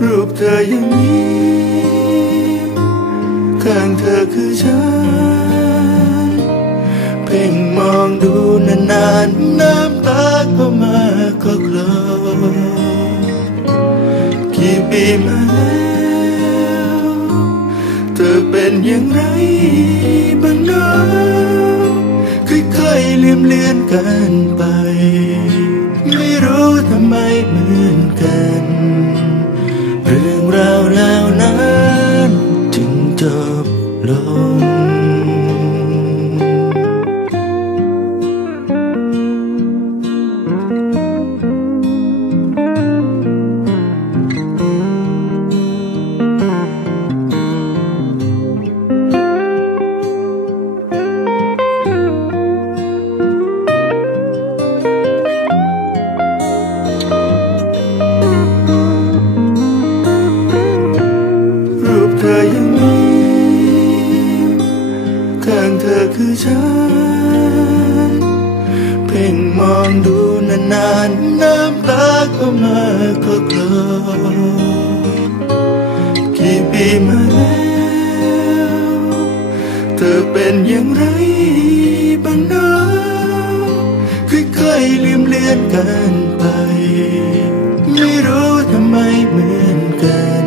รูปเธอยังมีข้างเธอคือฉัน เพ่งมองดูนานๆน้ำตาก็มาก็คลอกี่ปีมาแล้วเธอเป็นอย่างไรบ้างเนาะค่อยๆเลี่ยมเลือนกันไป อยังมีข้างเธอคือฉัน เพ่งมองดูนานๆน้ำตาก็มาก็กลอกี่ปีมาแล้ว เธอเป็นอย่างไรบ้างเนะค่อยๆลืมเลือนกันไป ไม่รู้ทำไมเหมือนกัน